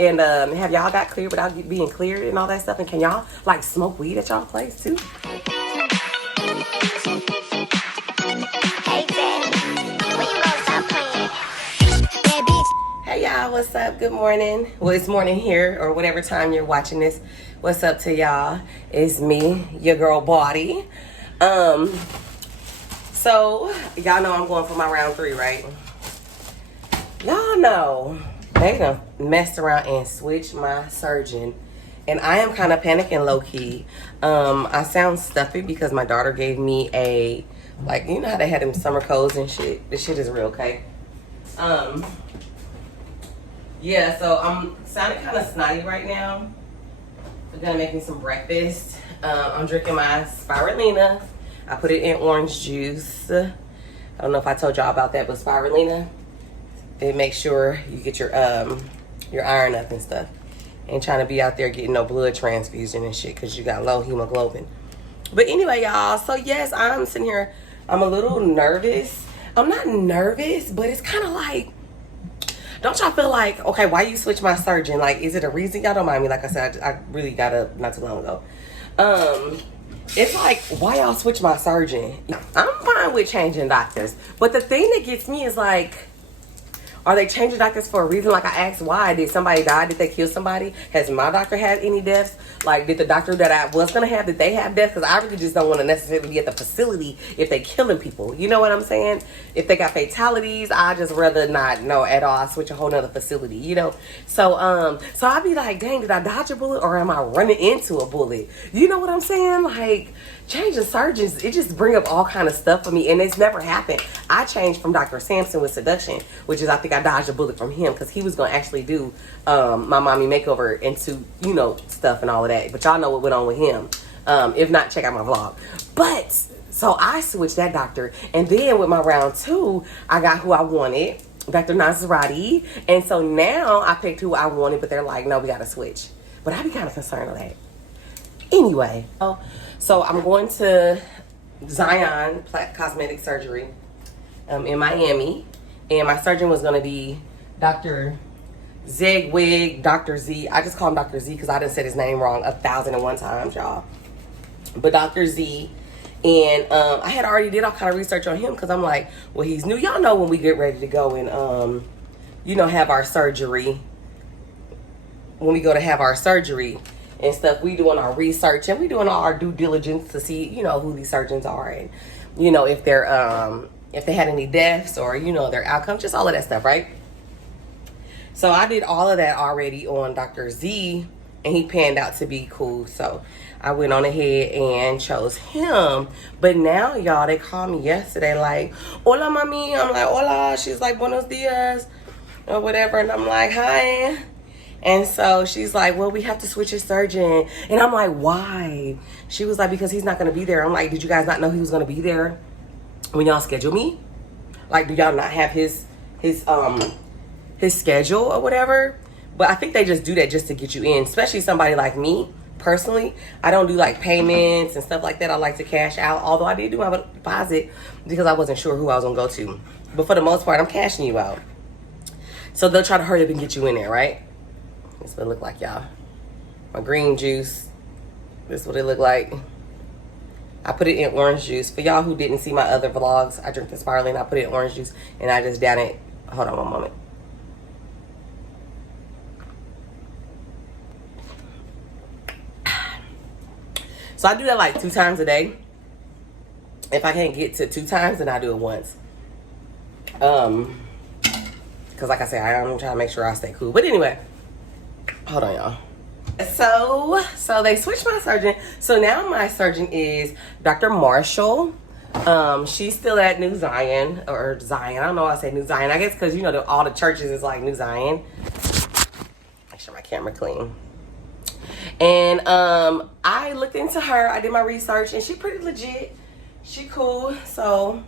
And have y'all got cleared without being cleared and all that stuff? And can y'all like smoke weed at y'all place too? Hey y'all, what's up? Good morning. Well, it's morning here, or whatever time you're watching this. What's up to y'all? It's me, your girl Body. So y'all know I'm going for my round 3, right? Y'all know they done messed around and switched my surgeon, and I am kind of panicking low-key. I sound stuffy because my daughter gave me a, like, you know how they had them summer colds and shit. This shit is real, okay? Yeah, so I'm sounding kind of snotty right now. I'm gonna make me some breakfast. I'm drinking my spirulina. I put it in orange juice. I don't know if I told y'all about that, but spirulina, it makes sure you get your iron up and stuff. Ain't trying to be out there getting no blood transfusion and shit because you got low hemoglobin. But anyway, y'all, so yes, I'm sitting here. I'm a little nervous. I'm not nervous, but it's kind of like, don't y'all feel like, okay, why you switch my surgeon? Like, is it a reason? Y'all don't mind me. Like I said, I really got up not too long ago. It's like, why y'all switch my surgeon? I'm fine with changing doctors. But the thing that gets me is like, are they changing doctors for a reason? Like, I asked why. Did somebody die? Did they kill somebody? Has my doctor had any deaths? Like, did the doctor that I was going to have, did they have deaths? Because I really just don't want to necessarily be at the facility if they killing people. You know what I'm saying? If they got fatalities, I just rather not know at all. I switch a whole nother facility, you know? So I'd be like, dang, did I dodge a bullet or am I running into a bullet? You know what I'm saying? Like, changing surgeons, it just bring up all kind of stuff for me, and it's never happened. I changed from Dr. Sampson with seduction, which is, I think I dodged a bullet from him because he was going to actually do my mommy makeover into, you know, stuff and all of that. But y'all know what went on with him. If not, check out my vlog. But so I switched that doctor, and then with my round 2, I got who I wanted, Dr. Nazarati, and so now I picked who I wanted, but they're like, no, we got to switch. But I'd be kind of concerned with that. Anyway, so I'm going to Zion Cosmetic Surgery in Miami, and my surgeon was going to be Dr. Zegwig, Dr. Z. I just call him Dr. Z because I done said his name wrong 1,001 times, y'all. But Dr. Z, and I had already did all kind of research on him because I'm like, well, he's new. Y'all know when we get ready to go and, you know, have our surgery. When we go to have our surgery and stuff, we doing our research and we doing all our due diligence to see, you know, who these surgeons are and, you know, if they're if they had any deaths or, you know, their outcomes, just all of that stuff, right? So I did all of that already on Dr. Z, and he panned out to be cool. So I went on ahead and chose him. But now, y'all, they called me yesterday like, hola, mami. I'm like, hola. She's like, buenos dias or whatever. And I'm like, hi. And so she's like, well, we have to switch your surgeon. And I'm like, why? She was like, because he's not going to be there. I'm like, did you guys not know he was going to be there when y'all schedule me? Like, do y'all not have his schedule or whatever? But I think they just do that just to get you in, especially somebody like me. Personally, I don't do like payments and stuff like that. I like to cash out, although I did do my deposit because I wasn't sure who I was going to go to. But for the most part, I'm cashing you out. So they'll try to hurry up and get you in there, right? This what it look like, y'all. My green juice. This is what it look like. I put it in orange juice. For y'all who didn't see my other vlogs, I drink the spirulina. I put it in orange juice and I just down it. Hold on one moment. So I do that like 2 times a day. If I can't get to 2 times, then I do it once. Because like I said, I'm trying to make sure I stay cool. But anyway, hold on, y'all. So they switched my surgeon. So now my surgeon is Dr. Marshall. She's still at New Zion, or Zion. I don't know why I say New Zion. I guess because, you know, all the churches is like New Zion. Make sure my camera clean. And I looked into her. I did my research, and she pretty legit. She cool. So,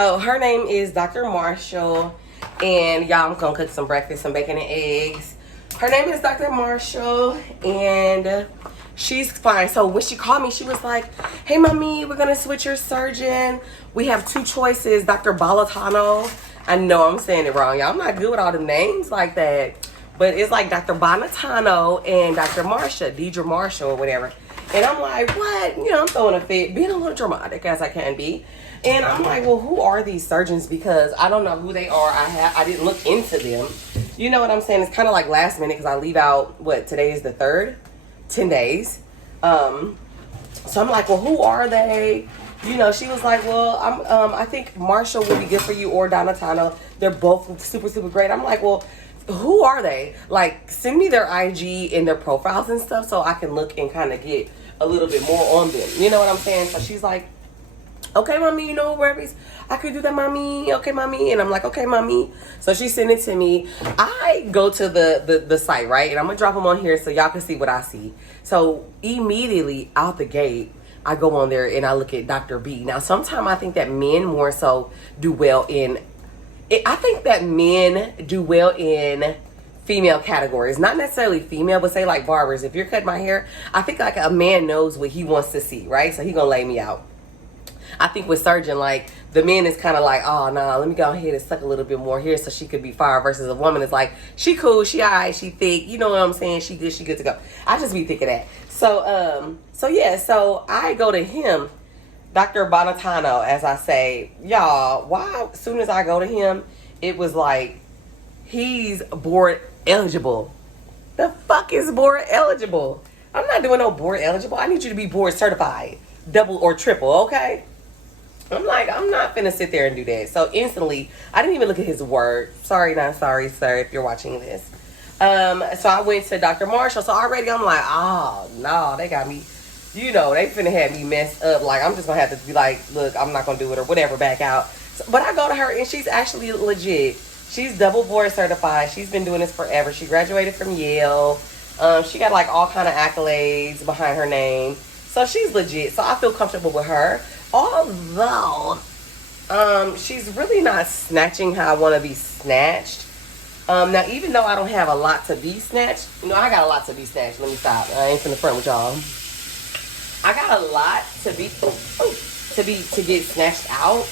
her name is Dr. Marshall. And y'all, I'm gonna cook some breakfast, some bacon and eggs. Her name is Dr. Marshall, and she's fine. So when she called me, she was like, hey, mommy, we're gonna switch your surgeon. We have 2 choices, Dr. Balatano. I know I'm saying it wrong, y'all. I'm not good with all the names like that. but it's like Dr. Bonatano and Dr. Deidre Marshall or whatever. And I'm like, what? You know, I'm throwing a fit, being a little dramatic as I can be. And I'm like, well, who are these surgeons? Because I don't know who they are. I didn't look into them. You know what I'm saying? It's kind of like last minute because I leave out, today is the 3rd? 10 days. So I'm like, well, who are they? You know, she was like, well, I think Marshall would be good for you or Donatano. They're both super, super great. I'm like, well, who are they? Like, send me their IG and their profiles and stuff so I can look and kind of get a little bit more on them. You know what I'm saying? So she's like, okay, mommy, you know, wherever I could do that, mommy. Okay, mommy. And I'm like, okay, mommy. So she sent it to me. I go to the site, right? And I'm going to drop them on here so y'all can see what I see. So immediately out the gate, I go on there and I look at Dr. B. Now, sometimes I think that men more so do well in, I think that men do well in female categories. Not necessarily female, but say like barbers. If you're cutting my hair, I think like a man knows what he wants to see, right? So he gonna lay me out. I think with surgeon, like the man is kind of like, oh no, let me go ahead and suck a little bit more here so she could be fired. Versus a woman is like, she cool, she alright, she thick, you know what I'm saying? She good to go. I just be thinking that. So yeah, so I go to him, Dr. Bonatano, as I say, y'all. Why? As soon as I go to him, it was like he's board eligible. The fuck is board eligible? I'm not doing no board eligible. I need you to be board certified, double or triple, okay? I'm like, I'm not finna sit there and do that. So instantly, I didn't even look at his word. Sorry, not sorry, sir, if you're watching this. So I went to Dr. Marshall. So already I'm like, oh, no, they got me, you know, they finna have me messed up. Like, I'm just gonna have to be like, look, I'm not gonna do it or whatever, back out. So, but I go to her and she's actually legit. She's double board certified. She's been doing this forever. She graduated from Yale. She got like all kind of accolades behind her name. So she's legit. So I feel comfortable with her. Although, she's really not snatching how I want to be snatched. Now, even though I don't have a lot to be snatched, you know, I got a lot to be snatched. Let me stop. I ain't finna front with y'all. I got a lot to get snatched out,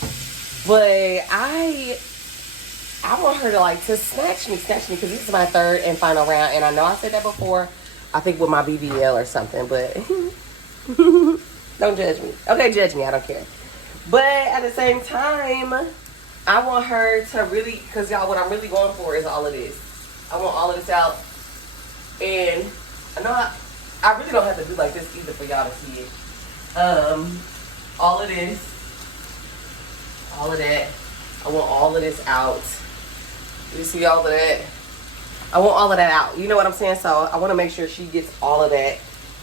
but I want her to snatch me, because this is my 3rd and final round, and I know I said that before, I think with my BBL or something, but don't judge me. Okay, judge me, I don't care. But at the same time, I want her to really, because y'all, what I'm really going for is all of this. I want all of this out, and I know I really don't have to do like this either for y'all to see it. All of this, all of that, I want all of this out. You see all of that? I want all of that out. You know what I'm saying? So I want to make sure she gets all of that.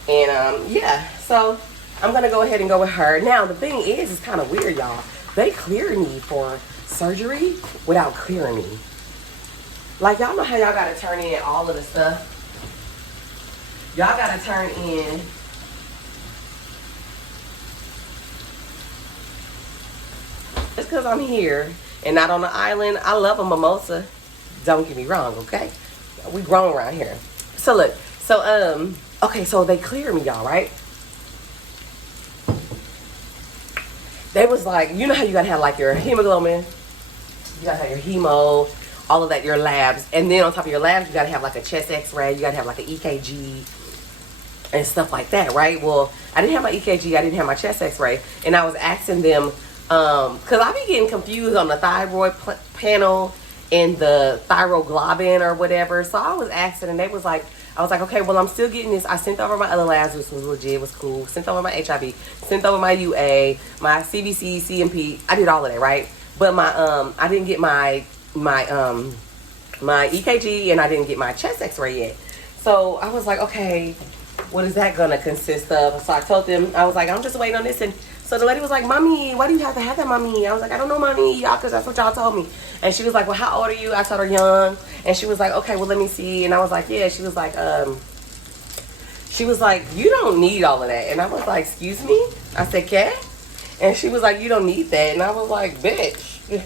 And yeah, so I'm going to go ahead and go with her. Now, the thing is, it's kind of weird, y'all. They cleared me for surgery without clearing me. Like, y'all know how y'all got to turn in all of the stuff? Y'all got to turn in just because I'm here and not on the island. I love a mimosa. Don't get me wrong, okay? We grown around here. So look, okay, so they cleared me, y'all, right? They was like, you know how you gotta have like your hemoglobin, you gotta have your hemo, all of that, your labs, and then on top of your labs, you gotta have like a chest X-ray, you gotta have like an EKG and stuff like that, right? Well, I didn't have my EKG, I didn't have my chest X-ray, and I was asking them, because I be getting confused on the thyroid panel and the thyroglobin or whatever. So I was asking, and they was like, I was like, okay, well, I'm still getting this. I sent over my other labs, which was legit, was cool. Sent over my HIV, sent over my UA, my CBC, CMP. I did all of that, right? But my I didn't get my EKG, and I didn't get my chest X-ray yet. So I was like, okay, what is that gonna consist of? So I told them, I was like, I'm just waiting on this. And so the lady was like, mommy, why do you have to have that, mommy? I was like, I don't know, mommy, y'all, because that's what y'all told me. And she was like, well, how old are you? I told her young. And she was like, okay, well, let me see. And I was like, yeah. She was like, you don't need all of that. And I was like, excuse me? I said, cat? And she was like, you don't need that. And I was like, bitch,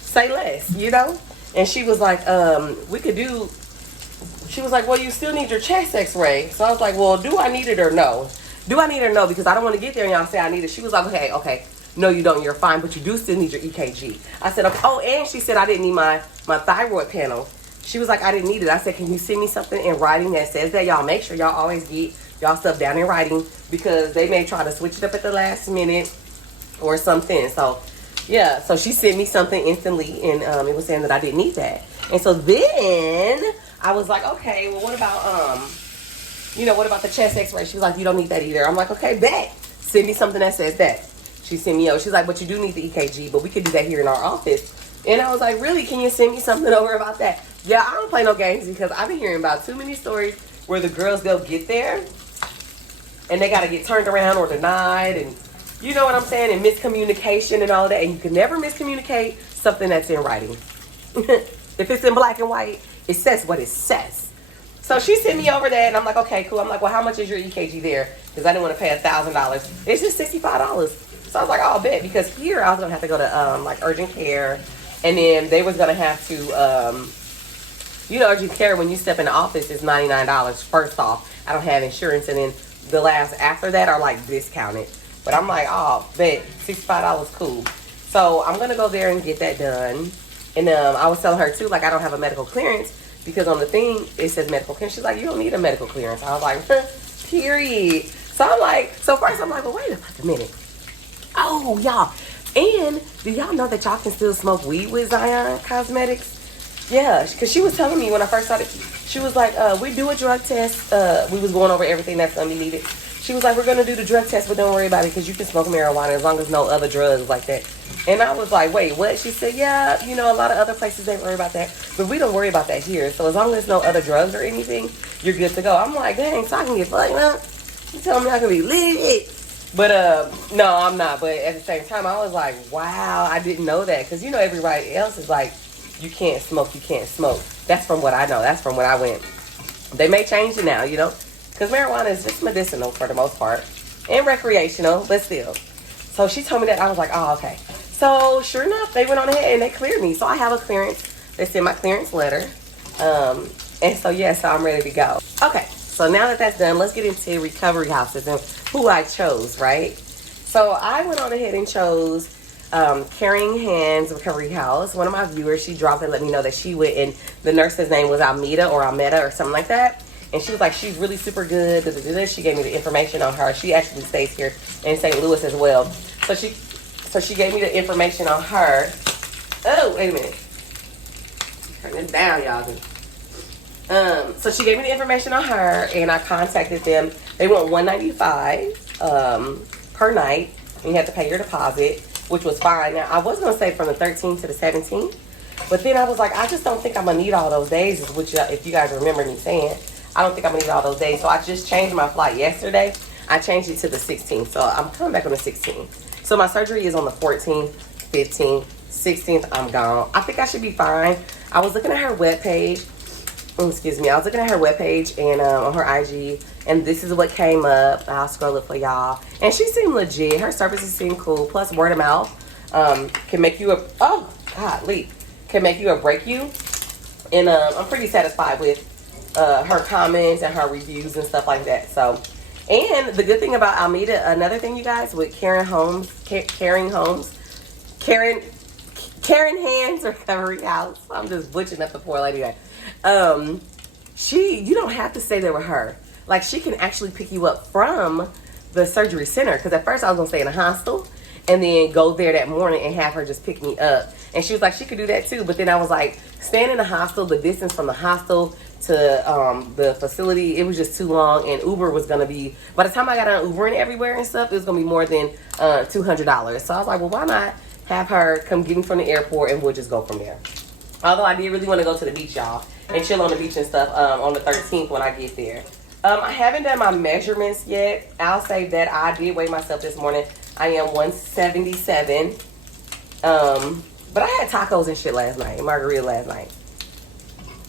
say less, you know? And she was like, we could do, she was like, well, you still need your chest X-ray. So I was like, well, do I need it or no? Do I need it or no? Because I don't want to get there and y'all say I need it. She was like, okay. No, you don't. You're fine. But you do still need your EKG. I said, okay. Oh, and she said I didn't need my thyroid panel. She was like, I didn't need it. I said, can you send me something in writing that says that? Y'all make sure y'all always get y'all stuff down in writing, because they may try to switch it up at the last minute or something. So yeah, so she sent me something instantly, and it was saying that I didn't need that. And so then I was like, okay, well, what about what about the chest x-ray? She was like, you don't need that either. I'm like, okay, bet. Send me something that says that. She sent me over. She's like, but you do need the EKG, but we could do that here in our office. And I was like, really? Can you send me something over about that? Yeah, I don't play no games, because I've been hearing about too many stories where the girls, they'll get there and they got to get turned around or denied, and you know what I'm saying, and miscommunication and all that. And you can never miscommunicate something that's in writing. If it's in black and white, it says what it says. So she sent me over that, and I'm like, okay, cool. I'm like, well, how much is your EKG there? Because I didn't want to pay $1,000. It's just $65. So I was like, oh, I bet. Because here I was going to have to go to like urgent care, and then they was going to have to, urgent care, when you step in the office, is $99 first off. I don't have insurance, and then the last after that are like discounted. But I'm like, oh, bet, $65, cool. So I'm going to go there and get that done. And I was telling her too, like, I don't have a medical clearance, because on the thing it says medical clearance. She's like, you don't need a medical clearance. I was like, period. So I'm like, so first I'm like, well, wait a minute. Oh, y'all. And do y'all know that y'all can still smoke weed with Zion Cosmetics? Yeah, because she was telling me when I first started, she was like, we do a drug test. We was going over everything that's going to be needed. She was like, we're going to do the drug test, but don't worry about it, because you can smoke marijuana as long as no other drugs like that. And I was like, wait, what? She said, yeah, a lot of other places, they worry about that, but we don't worry about that here. So as long as there's no other drugs or anything, you're good to go. I'm like, dang, so I can get fucked up? You telling me I can be lit? But no, I'm not. But at the same time, I was like, wow, I didn't know that. Because, everybody else is like, you can't smoke, you can't smoke. That's from what I know. That's from when I went. They may change it now, because marijuana is just medicinal for the most part, and recreational, but still. So she told me that. I was like, oh, okay. So sure enough, they went on ahead and they cleared me. So I have a clearance. They sent my clearance letter. And so, yeah, so I'm ready to go. Okay, so now that that's done, let's get into recovery houses and who I chose, right? So I went on ahead and chose Caring Hands Recovery House. One of my viewers, she dropped and let me know that she went, and the nurse's name was Almeda or something like that. And she was like, she's really super good. She gave me the information on her. She actually stays here in St. Louis as well. So she gave me the information on her. Oh, wait a minute. Turn this down, y'all. So she gave me the information on her, and I contacted them. They want $195 per night, and you have to pay your deposit, which was fine. Now, I was going to say from the 13th to the 17th, but then I was like, I just don't think I'm going to need all those days, which, if you guys remember me saying, I don't think I'm going to need all those days. So I just changed my flight yesterday. I changed it to the 16th, so I'm coming back on the 16th. So my surgery is on the 14th, 15th, 16th, I'm gone. I think I should be fine. I was looking at her webpage. I was looking at her webpage and on her IG, and this is what came up. I'll scroll it for y'all. And she seemed legit. Her services seem cool. Plus, word of mouth can make you can make you or break you. And I'm pretty satisfied with her comments and her reviews and stuff like that. So, and the good thing about Almeda, another thing, you guys, with Caring Hands Recovery House. I'm just butchering up the poor lady. You don't have to stay there with her. Like, she can actually pick you up from the surgery center. Because at first I was going to stay in a hostel and then go there that morning and have her just pick me up. And she was like, she could do that too. But then I was like, staying in the hostel, the distance from the hostel to the facility, it was just too long. And Uber was going to be, by the time I got on Ubering everywhere and stuff, it was going to be more than $200. So I was like, well, why not have her come get me from the airport and we'll just go from there. Although I did really want to go to the beach, y'all, and chill on the beach and stuff on the 13th when I get there. I haven't done my measurements yet. I'll say that I did weigh myself this morning. I am 177. But I had tacos and shit last night, and margarita last night.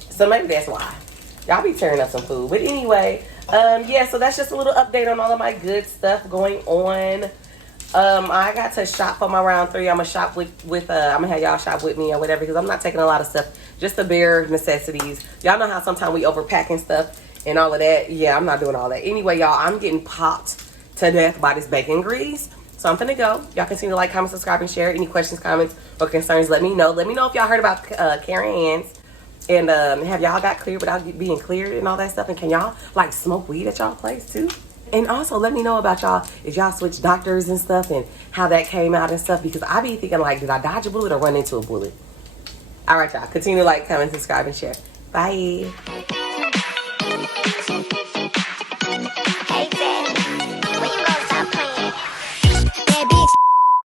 So maybe that's why. Y'all be tearing up some food. But anyway, yeah, so that's just a little update on all of my good stuff going on. I got to shop for my round 3. I'm gonna shop with I'm gonna have y'all shop with me or whatever, because I'm not taking a lot of stuff, just the bare necessities. Y'all know how sometimes we overpacking stuff and all of that. Yeah, I'm not doing all that. Anyway, y'all, I'm getting popped to death by this bacon grease. So I'm finna go. Y'all continue to like, comment, subscribe, and share. Any questions, comments, or concerns, let me know. Let me know if y'all heard about Caring Hands. And have y'all got cleared without being cleared and all that stuff? And can y'all like smoke weed at y'all place too? And also let me know about y'all, if y'all switch doctors and stuff and how that came out and stuff, because I be thinking like, did I dodge a bullet or run into a bullet? All right, y'all, continue to like, comment, subscribe, and share. Bye.